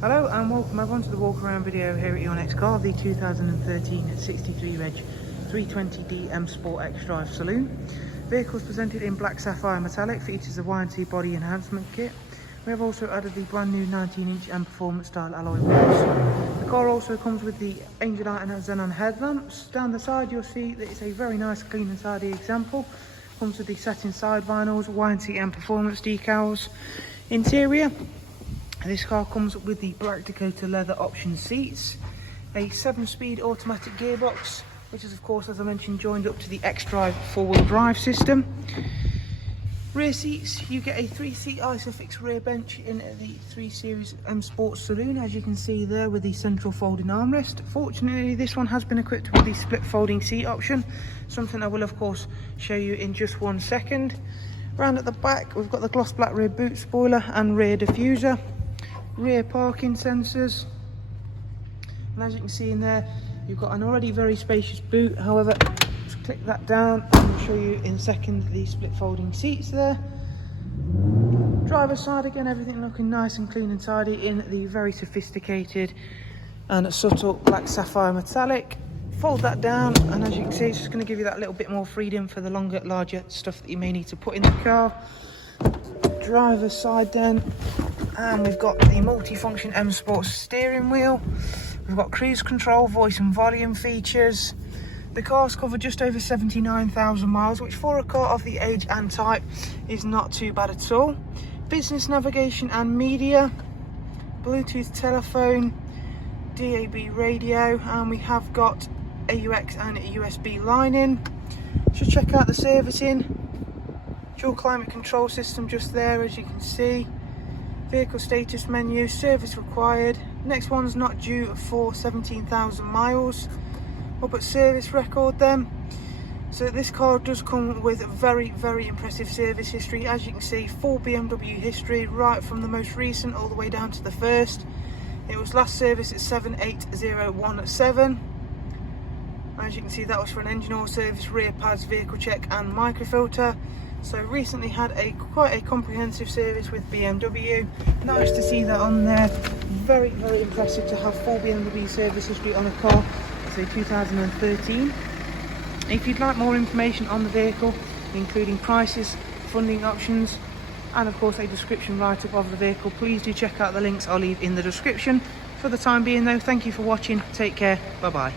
Hello and welcome everyone to the Walkaround video here at your next car, the 2013 63 Reg 320D M Sport XDRIVE Saloon. Vehicle is presented in black sapphire metallic, features a Y&T body enhancement kit. We have also added the brand new 19-inch M Performance style alloy wheels. The car also comes with the Angel Light and Xenon headlamps. Down the side you'll see that it's a very nice, clean and tidy example. Comes with the satin side vinyls, Y&T M Performance decals. Interior, this car comes with the black Dakota leather option seats, a 7-speed automatic gearbox, which is of course, as I mentioned, joined up to the XDRIVE 4-wheel drive system. Rear seats, you get a 3-seat Isofix rear bench in the 3 Series M Sport Saloon, as you can see there, with the central folding armrest. Fortunately, this one has been equipped with the split folding seat option, something I will of course show you in just one second. Round at the back, we've got the gloss black rear boot spoiler and rear diffuser. Rear parking sensors, and as you can see in there, you've got an already very spacious boot. However, let's click that down and I'll show you in a second the split folding seats there. Driver's side, again, everything looking nice and clean and tidy in the very sophisticated and subtle black sapphire metallic. Fold that down, and as you can see, it's just going to give you that little bit more freedom for the longer, larger stuff that you may need to put in the car. Driver's side then, and we've got the multifunction M Sport steering wheel. We've got cruise control, voice and volume features. The car's covered just over 79,000 miles, which for a car of the age and type is not too bad at all. Business navigation and media, Bluetooth telephone, DAB radio, and we have got AUX and USB line in. Just check out the servicing. Dual climate control system just there, as you can see. Vehicle status menu, service required. Next one's not due for 17,000 miles. Up at service record then. So this car does come with a very, very impressive service history. As you can see, full BMW history, right from the most recent all the way down to the first. It was last serviced at 78017. As you can see, that was for an engine oil service, rear pads, vehicle check and microfilter. So recently had quite a comprehensive service with BMW. Nice to see that on there. Very, very impressive to have full BMW service history on a car. It's a 2013. If you'd like more information on the vehicle, including prices, funding options, and of course a description write-up of the vehicle, please do check out the links I'll leave in the description. For the time being though, thank you for watching. Take care. Bye bye.